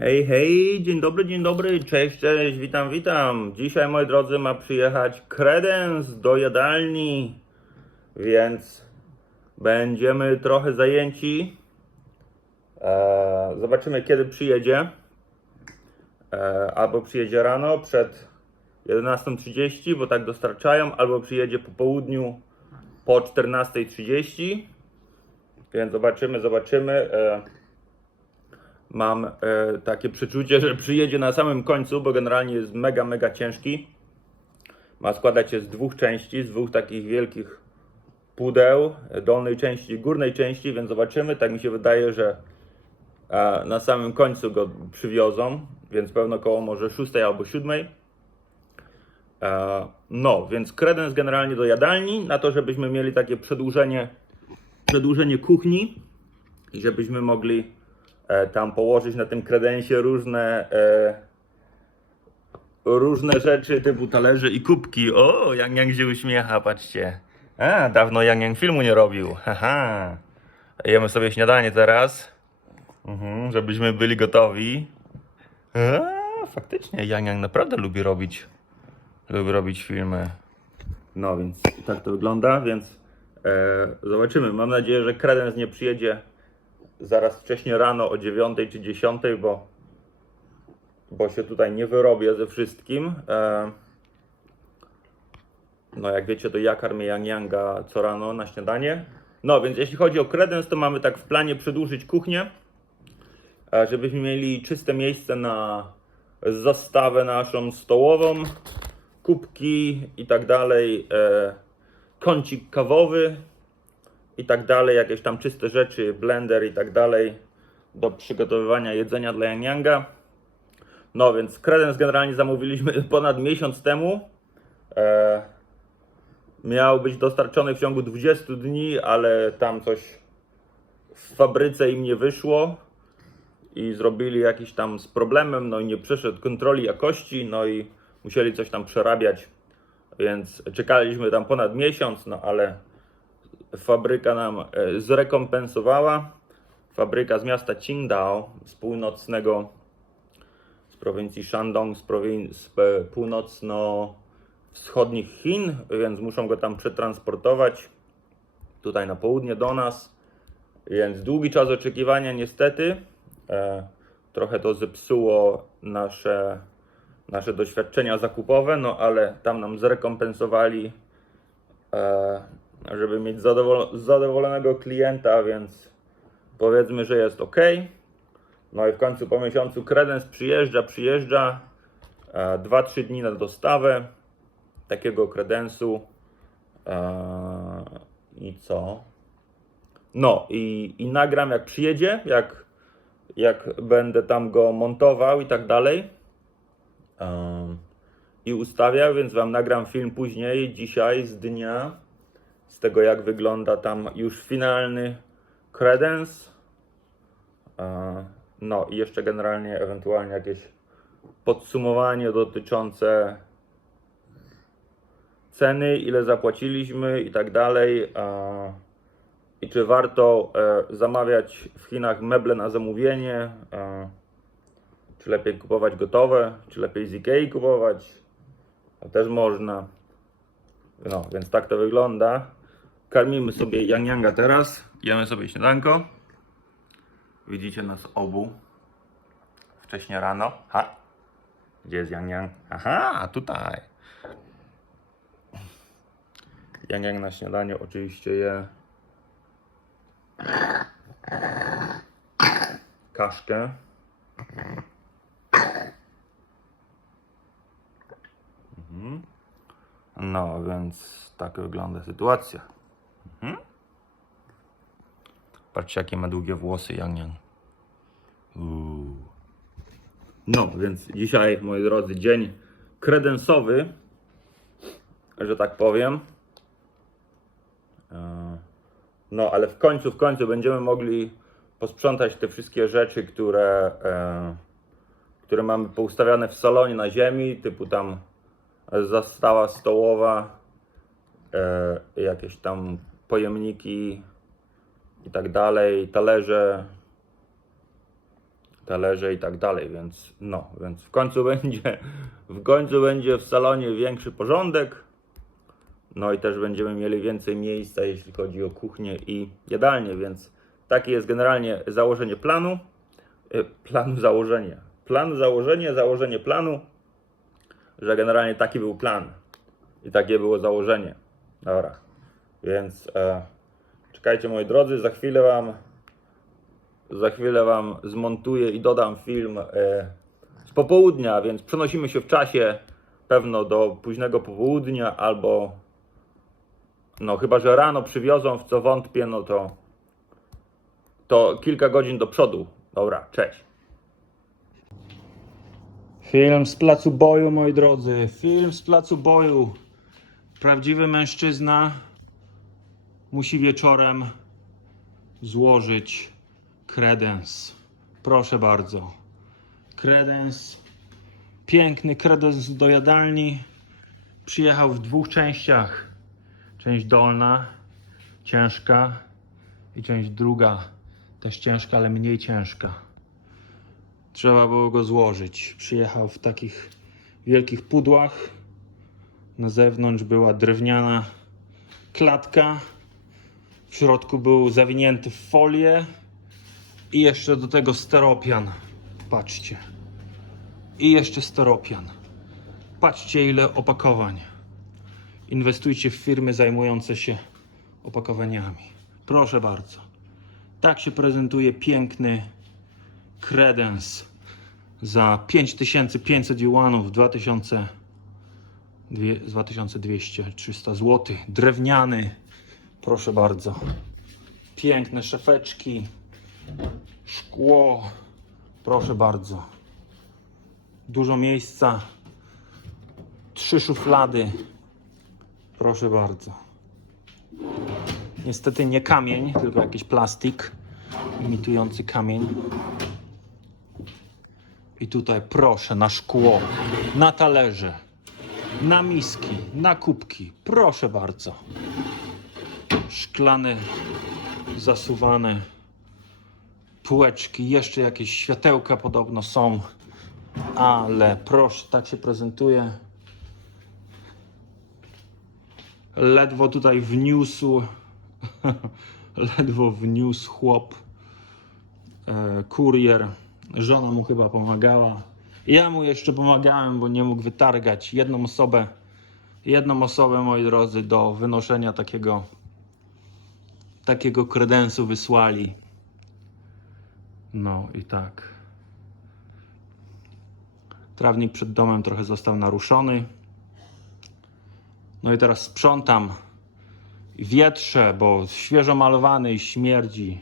Hej, hej, dzień dobry, dzień dobry, cześć, cześć, witam, witam. Dzisiaj, moi drodzy, ma przyjechać kredens do jadalni, więc będziemy trochę zajęci. Eee, zobaczymy, kiedy przyjedzie. Eee, albo przyjedzie rano przed 11.30, bo tak dostarczają, albo przyjedzie po południu po 14.30. Więc zobaczymy, zobaczymy. Eee, Mam e, takie przeczucie, że przyjedzie na samym końcu, bo generalnie jest mega, mega ciężki. Ma składać się z dwóch części, z dwóch takich wielkich pudeł, e, dolnej części i górnej części, więc zobaczymy. Tak mi się wydaje, że e, na samym końcu go przywiozą, więc pewno koło może 6 albo 7. E, no, więc kredens generalnie do jadalni, na to, żebyśmy mieli takie przedłużenie, przedłużenie kuchni i żebyśmy mogli tam położyć na tym kredensie różne e, różne rzeczy typu talerze i kubki. O, Yang Yang się uśmiecha, patrzcie. A, dawno Yang Yang filmu nie robił. Haha. Jemy sobie śniadanie teraz, mhm, żebyśmy byli gotowi. A, faktycznie, Yang Yang naprawdę lubi robić, lubi robić filmy. No więc tak to wygląda, więc e, zobaczymy. Mam nadzieję, że kredens nie przyjedzie zaraz wcześniej rano o 9 czy 10, bo, bo się tutaj nie wyrobię ze wszystkim. E, no jak wiecie, to ja karmię Yang Yanga co rano na śniadanie. No więc jeśli chodzi o kredens, to mamy tak w planie przedłużyć kuchnię, e, żebyśmy mieli czyste miejsce na zastawę naszą stołową, kubki i tak dalej, e, kącik kawowy, i tak dalej, jakieś tam czyste rzeczy, blender i tak dalej do przygotowywania jedzenia dla Yang Yanga. No więc kredens generalnie zamówiliśmy ponad miesiąc temu. E, miał być dostarczony w ciągu 20 dni, ale tam coś w fabryce im nie wyszło i zrobili jakiś tam z problemem, no i nie przeszedł kontroli jakości, no i musieli coś tam przerabiać, więc czekaliśmy tam ponad miesiąc, no ale fabryka nam e, zrekompensowała. Fabryka z miasta Qingdao, z północnego, z prowincji Shandong, z, prowin- z e, północno-wschodnich Chin, więc muszą go tam przetransportować tutaj na południe do nas. Więc długi czas oczekiwania, niestety. E, trochę to zepsuło nasze, nasze doświadczenia zakupowe, no ale tam nam zrekompensowali e, żeby mieć zadowol- zadowolonego klienta, więc powiedzmy, że jest ok. No i w końcu po miesiącu kredens przyjeżdża, przyjeżdża. 2-3 dni na dostawę takiego kredensu. E, I co? No i, i nagram jak przyjedzie, jak, jak będę tam go montował i tak dalej. Em, I ustawiał, więc Wam nagram film później, dzisiaj z dnia z tego jak wygląda tam już finalny credence. E, No i jeszcze generalnie ewentualnie jakieś podsumowanie dotyczące ceny, ile zapłaciliśmy i tak dalej. E, I czy warto e, zamawiać w Chinach meble na zamówienie? Czy lepiej kupować gotowe? Czy lepiej z Ikei kupować? To też można. No, więc tak to wygląda. Karmimy sobie Yang Yanga teraz. Jemy sobie śniadanko. Widzicie nas obu. Wcześnie rano. Ha! Gdzie jest Yang Yang? Aha, tutaj. Yang Yang na śniadanie oczywiście je kaszkę. Mhm. No, więc tak wygląda sytuacja. Mhm. Patrzcie, jakie ma długie włosy. Uuu. No, więc dzisiaj, moi drodzy, dzień kredensowy, że tak powiem. E, No, ale w końcu, w końcu będziemy mogli posprzątać te wszystkie rzeczy, które, e, które mamy poustawiane w salonie na ziemi, typu tam zastawa stołowa, e, jakieś tam pojemniki i tak dalej, talerze, talerze i tak dalej, więc no, więc w końcu będzie, w końcu będzie w salonie większy porządek. No i też będziemy mieli więcej miejsca, jeśli chodzi o kuchnię i jadalnię, więc takie jest generalnie założenie planu. E, Planu założenia. Plan założenie, założenie planu, że generalnie taki był plan i takie było założenie. Dobra, więc e, czekajcie moi drodzy, za chwilę wam za chwilę wam zmontuję i dodam film e, z popołudnia, więc przenosimy się w czasie pewno do późnego popołudnia albo no chyba, że rano przywiozą, w co wątpię, no to to kilka godzin do przodu. Dobra, cześć. Film z placu boju, moi drodzy. Film z placu boju. Prawdziwy mężczyzna musi wieczorem złożyć kredens. Proszę bardzo. Kredens. Piękny kredens do jadalni. Przyjechał w dwóch częściach. Część dolna, ciężka i część druga, też ciężka, ale mniej ciężka. Trzeba było go złożyć. Przyjechał w takich wielkich pudłach. Na zewnątrz była drewniana klatka. W środku był zawinięty w folię. I jeszcze do tego steropian. Patrzcie. I jeszcze steropian. Patrzcie ile opakowań. Inwestujcie w firmy zajmujące się opakowaniami. Proszę bardzo. Tak się prezentuje piękny kredens za 5500 juanów 2000 dwie, z 2200 300 zł drewniany proszę bardzo. Piękne szafeczki szkło. Proszę bardzo. Dużo miejsca. Trzy szuflady. Proszę bardzo. Niestety nie kamień tylko jakiś plastik imitujący kamień. I tutaj proszę na szkło, na talerze, na miski, na kubki. Proszę bardzo. Szklane, zasuwane półeczki. Jeszcze jakieś światełka podobno są. Ale proszę, tak się prezentuje. Ledwo tutaj wniósł, ledwo wniósł chłop e, kurier. Żona mu chyba pomagała. Ja mu jeszcze pomagałem, bo nie mógł wytargać jedną osobę, jedną osobę, moi drodzy, do wynoszenia takiego takiego kredensu wysłali. No i tak. Trawnik przed domem trochę został naruszony. No i teraz sprzątam. Wietrze, bo świeżo malowany i śmierdzi.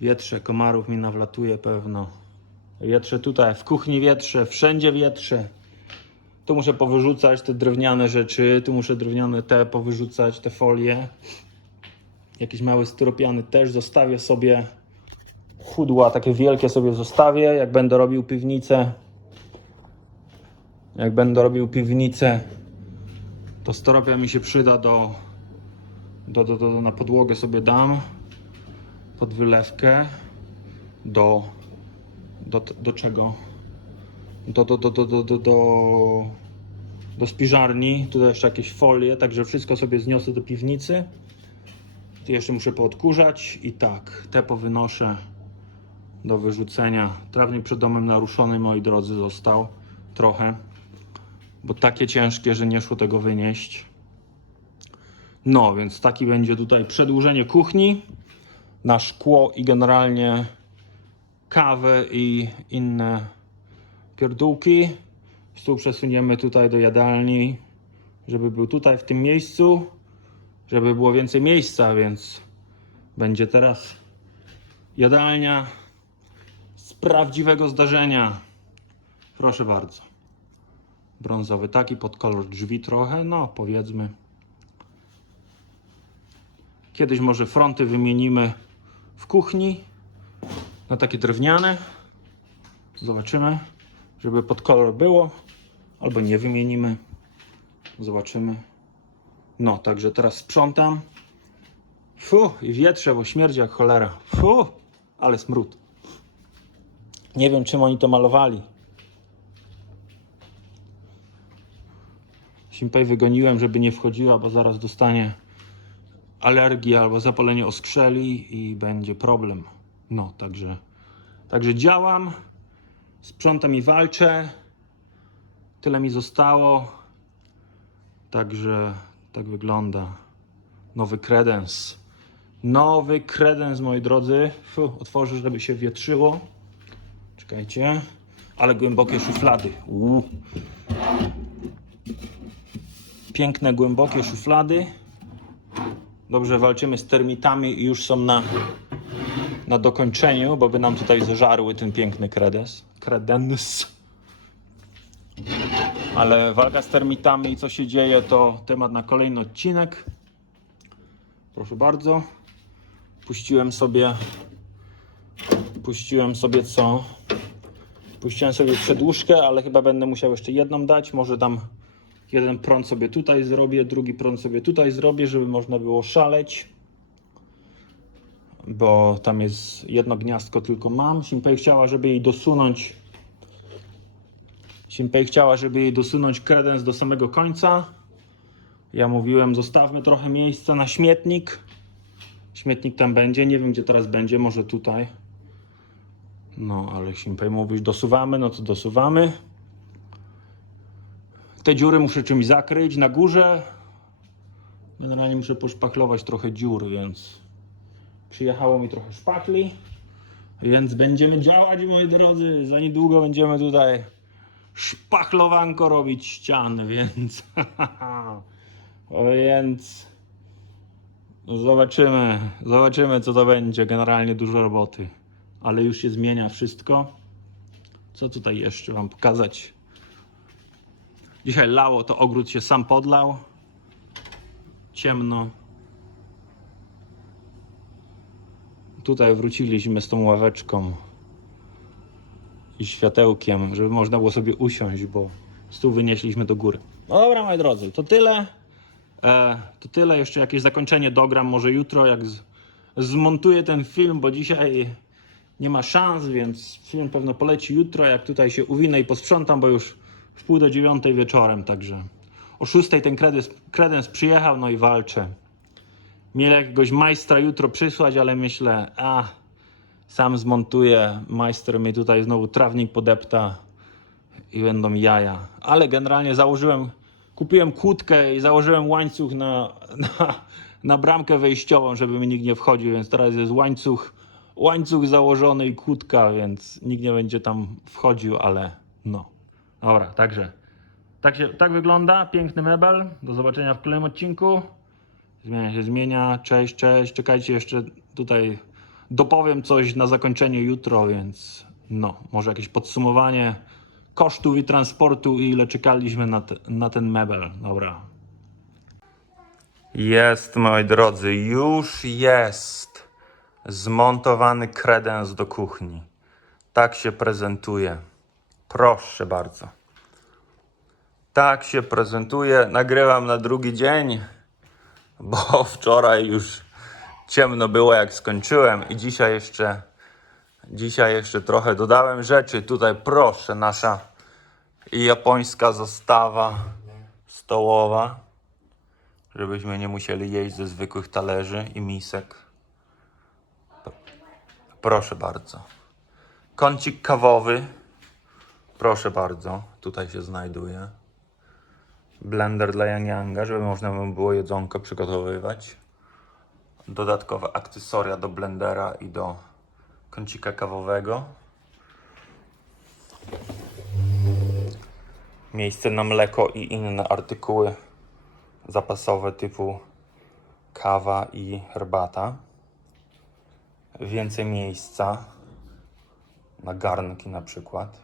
Wietrze, komarów mi nawlatuje pewno. Wietrze tutaj, w kuchni wietrze, wszędzie wietrze. Tu muszę powyrzucać te drewniane rzeczy, tu muszę drewniane te powyrzucać, te folie. Jakiś mały styropiany też zostawię sobie. Chudła takie wielkie sobie zostawię, jak będę robił piwnicę. Jak będę robił piwnicę, to styropian mi się przyda do, do, do, do, do na podłogę sobie dam pod wylewkę do do, do czego? Do, do, do, do, do, do, do, do spiżarni. Tutaj jeszcze jakieś folie, także wszystko sobie zniosę do piwnicy. Jeszcze muszę poodkurzać i tak, te powynoszę do wyrzucenia. Trawnik przed domem naruszony, moi drodzy, został trochę, bo takie ciężkie, że nie szło tego wynieść. No, więc taki będzie tutaj przedłużenie kuchni na szkło i generalnie kawę i inne pierdółki. Stół przesuniemy tutaj do jadalni, żeby był tutaj w tym miejscu, żeby było więcej miejsca, więc będzie teraz jadalnia z prawdziwego zdarzenia. Proszę bardzo. Brązowy taki pod kolor drzwi trochę, no powiedzmy. Kiedyś może fronty wymienimy w kuchni na takie drewniane. Zobaczymy, żeby pod kolor było, albo nie wymienimy. Zobaczymy. No, także teraz sprzątam. Fu, i wietrze, bo śmierdzi jak cholera. Fu, ale smród. Nie wiem, czym oni to malowali. Simpej wygoniłem, żeby nie wchodziła, bo zaraz dostanie alergii albo zapalenie oskrzeli i będzie problem. No, także, także działam, sprzątam i walczę. Tyle mi zostało. Także tak wygląda nowy kredens. Nowy kredens, moi drodzy. Fu, otworzę, żeby się wietrzyło. Czekajcie. Ale głębokie szuflady. Uuu. Piękne, głębokie szuflady. Dobrze walczymy z termitami i już są na, na dokończeniu, bo by nam tutaj zażarły ten piękny kredes. Kredens. Ale walka z termitami i co się dzieje, to temat na kolejny odcinek. Proszę bardzo. Puściłem sobie. Puściłem sobie co? Puściłem sobie przedłużkę, ale chyba będę musiał jeszcze jedną dać. Może tam jeden prąd sobie tutaj zrobię, drugi prąd sobie tutaj zrobię, żeby można było szaleć. Bo tam jest jedno gniazdko tylko mam. Simpej chciała, żeby jej dosunąć. Simpej chciała, żeby jej dosunąć kredens do samego końca. Ja mówiłem, zostawmy trochę miejsca na śmietnik. Śmietnik tam będzie, nie wiem gdzie teraz będzie, może tutaj. No, ale Simpej mówisz, dosuwamy, no to dosuwamy. Te dziury muszę czymś zakryć na górze. Generalnie muszę poszpachlować trochę dziur, więc przyjechało mi trochę szpachli. Więc będziemy działać, moi drodzy. Za niedługo będziemy tutaj szpachlowanko robić ścian, więc. więc. Zobaczymy, zobaczymy co to będzie. Generalnie dużo roboty, ale już się zmienia wszystko. Co tutaj jeszcze Wam pokazać? Dzisiaj lało, to ogród się sam podlał. Ciemno. Tutaj wróciliśmy z tą ławeczką i światełkiem, żeby można było sobie usiąść, bo stół wynieśliśmy do góry. Dobra, moi drodzy, to tyle. E, to tyle, jeszcze jakieś zakończenie dogram może jutro, jak z, zmontuję ten film, bo dzisiaj nie ma szans, więc film pewno poleci jutro, jak tutaj się uwinę i posprzątam, bo już w pół do dziewiątej wieczorem, także o szóstej ten kredens, kredens przyjechał, no i walczę. Mieli jakiegoś majstra jutro przysłać, ale myślę, a sam zmontuję, majster mi tutaj znowu trawnik podepta i będą jaja. Ale generalnie założyłem, kupiłem kłódkę i założyłem łańcuch na, na, na bramkę wejściową, żeby mi nikt nie wchodził, więc teraz jest łańcuch, łańcuch założony i kłódka, więc nikt nie będzie tam wchodził, ale no. Dobra, także tak, się, tak wygląda piękny mebel. Do zobaczenia w kolejnym odcinku. Zmienia się, zmienia. Cześć, cześć. Czekajcie jeszcze tutaj. Dopowiem coś na zakończenie jutro, więc no, może jakieś podsumowanie kosztów i transportu i ile czekaliśmy na, te, na ten mebel. Dobra. Jest, moi drodzy, już jest zmontowany kredens do kuchni. Tak się prezentuje. Proszę bardzo. Tak się prezentuje. Nagrywam na drugi dzień, bo wczoraj już ciemno było jak skończyłem i dzisiaj jeszcze dzisiaj jeszcze trochę dodałem rzeczy. Tutaj proszę, nasza japońska zastawa stołowa, żebyśmy nie musieli jeść ze zwykłych talerzy i misek. Proszę bardzo. Kącik kawowy. Proszę bardzo, tutaj się znajduje. Blender dla Yang Yanga, żeby można było jedzonko przygotowywać. Dodatkowe akcesoria do blendera i do kącika kawowego. Miejsce na mleko i inne artykuły zapasowe typu kawa i herbata. Więcej miejsca na garnki na przykład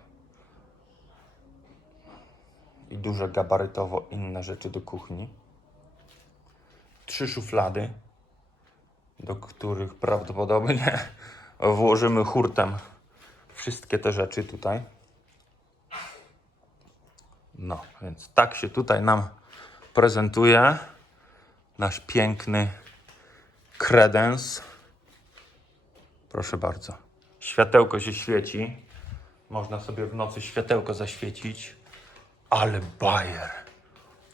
i duże gabarytowo inne rzeczy do kuchni. Trzy szuflady, do których prawdopodobnie włożymy hurtem wszystkie te rzeczy tutaj. No, więc tak się tutaj nam prezentuje nasz piękny kredens. Proszę bardzo. Światełko się świeci. Można sobie w nocy światełko zaświecić. Ale bajer.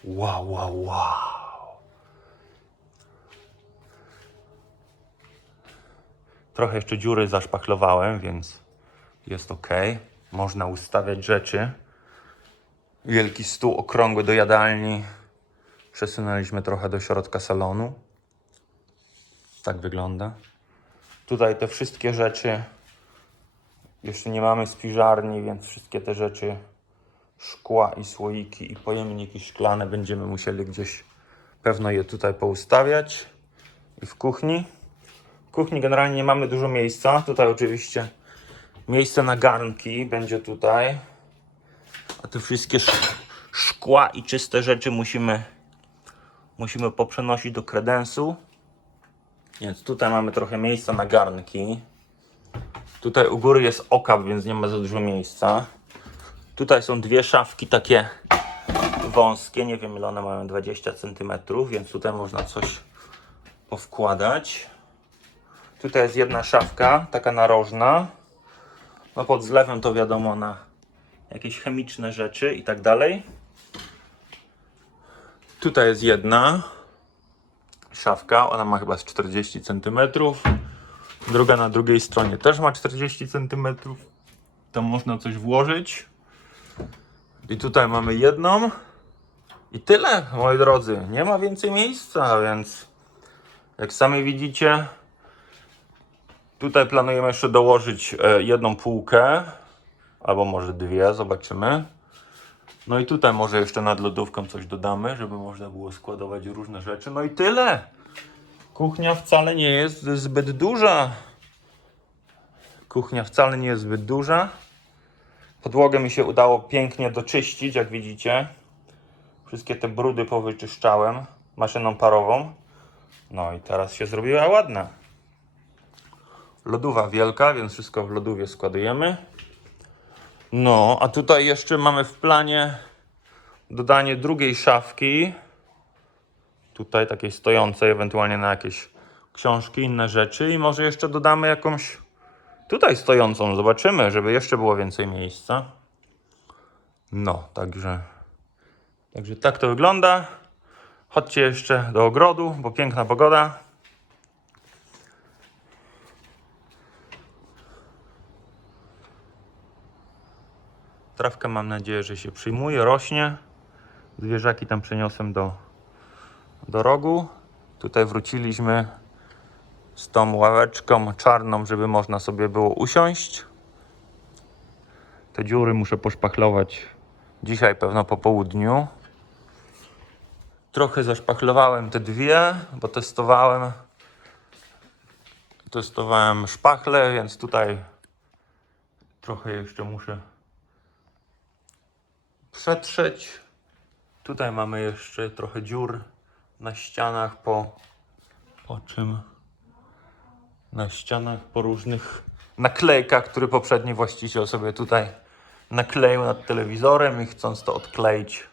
Wow, wow, wow. Trochę jeszcze dziury zaszpachlowałem, więc jest ok. Można ustawiać rzeczy. Wielki stół okrągły do jadalni. Przesunęliśmy trochę do środka salonu. Tak wygląda. Tutaj te wszystkie rzeczy. Jeszcze nie mamy spiżarni, więc wszystkie te rzeczy, szkła i słoiki i pojemniki szklane będziemy musieli gdzieś pewno je tutaj poustawiać. I w kuchni. Kuchni generalnie nie mamy dużo miejsca. Tutaj oczywiście miejsce na garnki będzie tutaj. A te wszystkie sz- szkła i czyste rzeczy musimy, musimy poprzenosić do kredensu. Więc tutaj mamy trochę miejsca na garnki. Tutaj u góry jest okap, więc nie ma za dużo miejsca. Tutaj są dwie szafki takie wąskie, nie wiem ile one mają 20 cm, więc tutaj można coś powkładać. Tutaj jest jedna szafka, taka narożna. No pod zlewem to wiadomo na jakieś chemiczne rzeczy i tak dalej. Tutaj jest jedna szafka, ona ma chyba z 40 cm. Druga na drugiej stronie też ma 40 cm. Tam można coś włożyć. I tutaj mamy jedną. I tyle, moi drodzy. Nie ma więcej miejsca, więc jak sami widzicie, tutaj planujemy jeszcze dołożyć e, jedną półkę, albo może dwie, zobaczymy. No i tutaj może jeszcze nad lodówką coś dodamy, żeby można było składować różne rzeczy. No i tyle. Kuchnia wcale nie jest zbyt duża. Kuchnia wcale nie jest zbyt duża. Podłogę mi się udało pięknie doczyścić, jak widzicie. Wszystkie te brudy powyczyszczałem maszyną parową. No i teraz się zrobiła ładna. Lodowa wielka, więc wszystko w lodówie składujemy. No, a tutaj jeszcze mamy w planie dodanie drugiej szafki. Tutaj takiej stojącej, ewentualnie na jakieś książki, inne rzeczy. I może jeszcze dodamy jakąś tutaj stojącą. Zobaczymy, żeby jeszcze było więcej miejsca. No, także, także tak to wygląda. Chodźcie jeszcze do ogrodu, bo piękna pogoda. Trawka mam nadzieję, że się przyjmuje, rośnie. Zwierzaki tam przeniosłem do, do rogu. Tutaj wróciliśmy z tą ławeczką czarną, żeby można sobie było usiąść. Te dziury muszę poszpachlować dzisiaj pewno po południu. Trochę zaszpachlowałem te dwie, bo testowałem testowałem szpachle, więc tutaj trochę jeszcze muszę przetrzeć. Tutaj mamy jeszcze trochę dziur na ścianach po, po czym? Na ścianach po różnych naklejkach, które poprzedni właściciel sobie tutaj nakleił nad telewizorem i chcąc to odkleić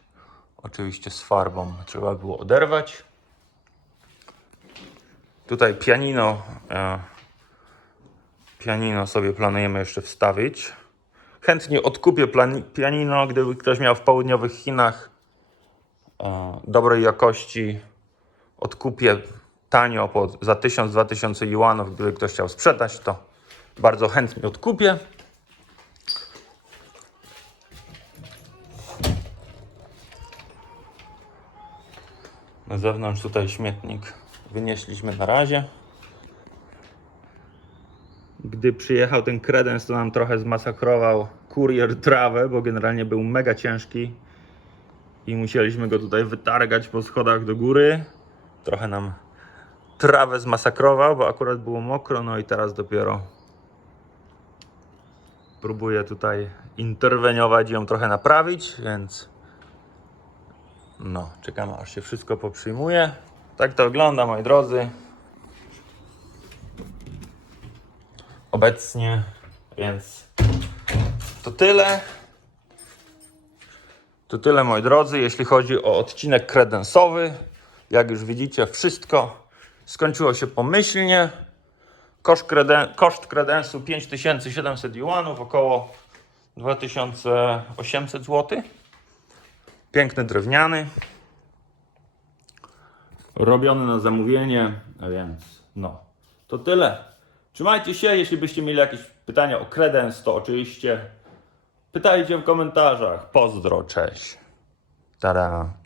oczywiście z farbą trzeba było oderwać. Tutaj pianino e, pianino sobie planujemy jeszcze wstawić. Chętnie odkupię pianino, gdyby ktoś miał w południowych Chinach e, dobrej jakości. Odkupię tanio po, za 1000-2000 juanów, gdyby ktoś chciał sprzedać, to bardzo chętnie odkupię. Na zewnątrz tutaj śmietnik wynieśliśmy na razie. Gdy przyjechał ten kredens, to nam trochę zmasakrował kurier trawę, bo generalnie był mega ciężki i musieliśmy go tutaj wytargać po schodach do góry. Trochę nam trawę zmasakrował, bo akurat było mokro, no i teraz dopiero próbuję tutaj interweniować i ją trochę naprawić, więc no, czekamy aż się wszystko poprzyjmuje. Tak to wygląda, moi drodzy. Obecnie, więc to tyle. To tyle, moi drodzy, jeśli chodzi o odcinek kredensowy. Jak już widzicie, wszystko skończyło się pomyślnie. Koszt, kreden, koszt kredensu 5700 juanów, około 2800 zł. Piękny drewniany. Robiony na zamówienie, więc no. To tyle. Trzymajcie się, jeśli byście mieli jakieś pytania o kredens, to oczywiście pytajcie w komentarzach. Pozdro, cześć. Tada.